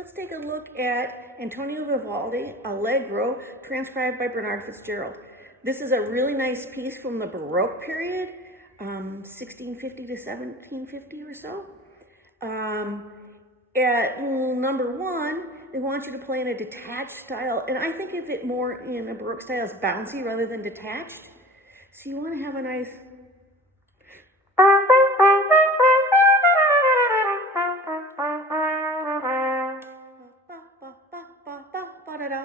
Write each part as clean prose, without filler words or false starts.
Let's take a look at Antonio Vivaldi, Allegro, transcribed by Bernard Fitzgerald. This is a really nice piece from the Baroque period, 1650 to 1750 or so. At number one, they want you to play in a detached style, and I think of it more in a Baroque style as bouncy rather than detached. So you want to have a nice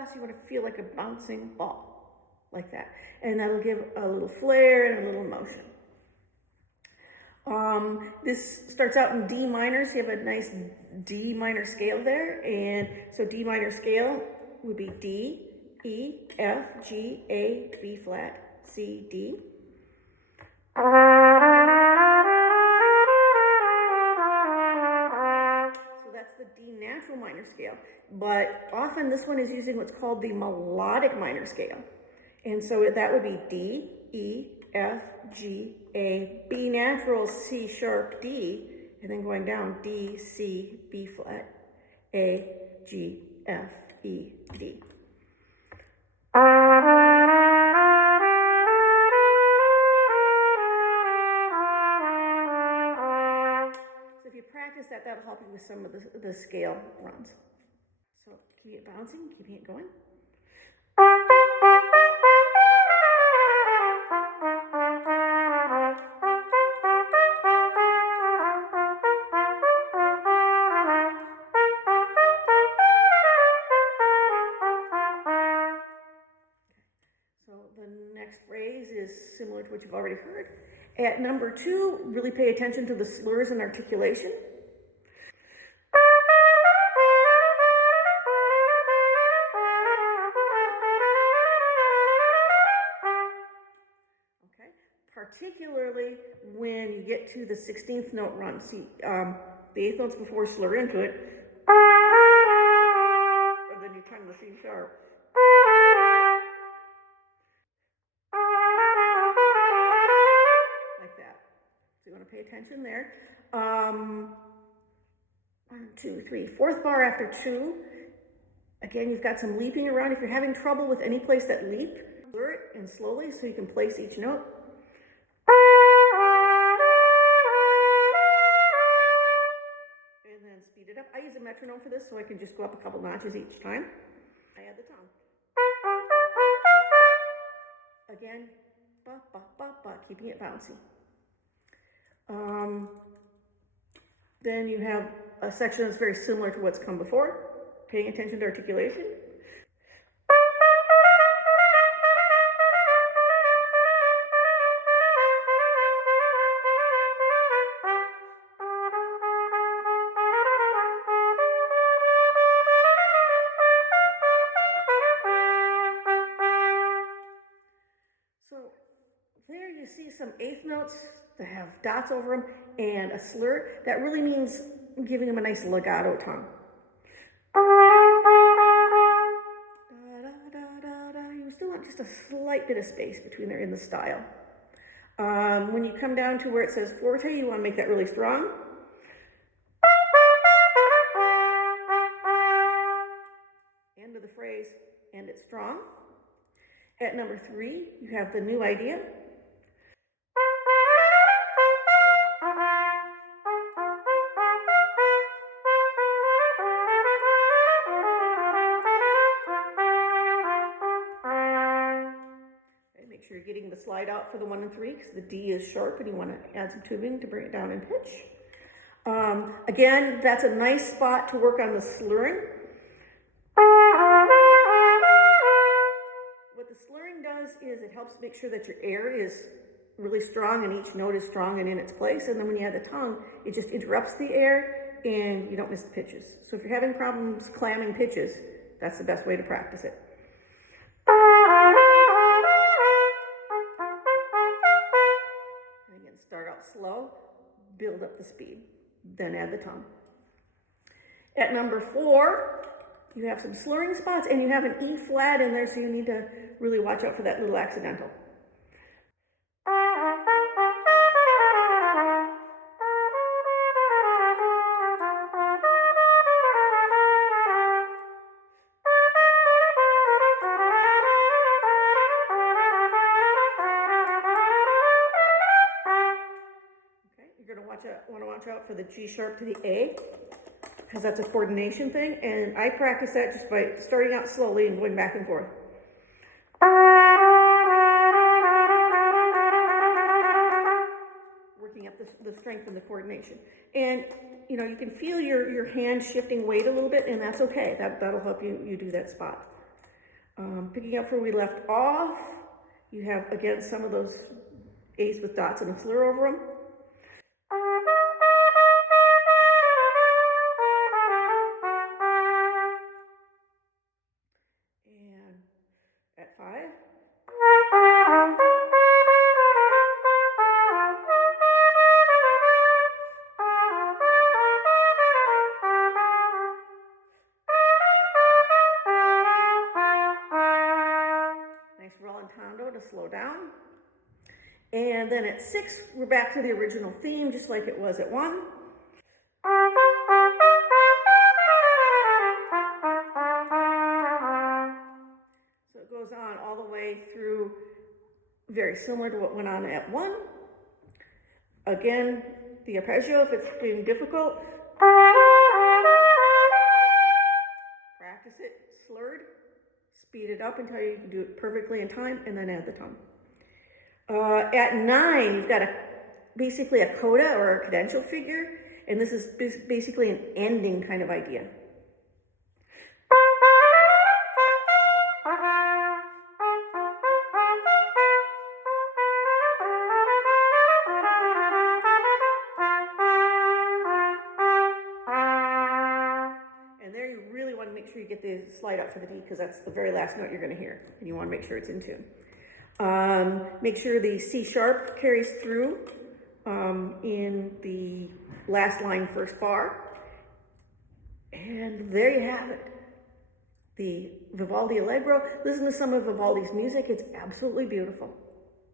so you want to feel like a bouncing ball, like that. And that'll give a little flair and a little motion. This starts out in D minor, so you have a nice D minor scale there. And so D minor scale would be D, E, F, G, A, B flat, C, D. So that's the D natural minor scale. But often this one is using what's called the melodic minor scale. And so that would be D, E, F, G, A, B natural, C sharp, D, and then going down D, C, B flat, A, G, F, E, D. So if you practice that, that'll help you with some of the scale runs. So keep it bouncing, keeping it going. So the next phrase is similar to what you've already heard. At number two, really pay attention to the slurs and articulation. Okay, particularly when you get to the 16th note run. See, the 8th note's before slur into it, and then you time the C sharp. Like that. So you want to pay attention there. 1, 2, 3, fourth bar after 2. Again, you've got some leaping around. If you're having trouble with any place that leap, slur it and slowly so you can place each note. And then speed it up. I use a metronome for this so I can just go up a couple notches each time. I add the tongue. Again, ba, ba, ba, ba, keeping it bouncy. Then you have a section that's very similar to what's come before, paying attention to articulation. So there you see some eighth notes that have dots over them and a slur. That really means giving them a nice legato tongue. You still want just a slight bit of space between there in the style. When you come down to where it says forte, you want to make that really strong. End of the phrase, and it's strong. At number 3, you have the new idea. Okay, make sure you're getting the slide out for the 1 and 3 because the D is sharp and you want to add some tubing to bring it down in pitch. Again, that's a nice spot to work on the slurring. What the slurring does is it helps make sure that your air is really strong and each note is strong and in its place. And then when you add the tongue, it just interrupts the air and you don't miss the pitches. So if you're having problems clamming pitches, that's the best way to practice it. And again, start out slow, build up the speed, then add the tongue. At number 4, you have some slurring spots and you have an E flat in there, so you need to really watch out for that little accidental. for the G sharp to the A, because that's a coordination thing, and I practice that just by starting out slowly and going back and forth. Working up the strength and the coordination. And, you know, you can feel your hand shifting weight a little bit, and that's okay. That'll help you do that spot. Picking up where we left off, you have, again, some of those A's with dots and a slur over them. And at 5. Nice rallentando to slow down. And then at 6, we're back to the original theme, just like it was at 1. So it goes on all the way through, very similar to what went on at 1. Again, the arpeggio, if it's being difficult, practice it slurred, speed it up until you can do it perfectly in time, and then add the tone. At 9, you've got basically a coda or a cadential figure, and this is basically an ending kind of idea. And there you really want to make sure you get the slide up for the D, because that's the very last note you're going to hear, and you want to make sure it's in tune. Make sure the C sharp carries through in the last line, first bar. And there you have it. The Vivaldi Allegro. Listen to some of Vivaldi's music. It's absolutely beautiful.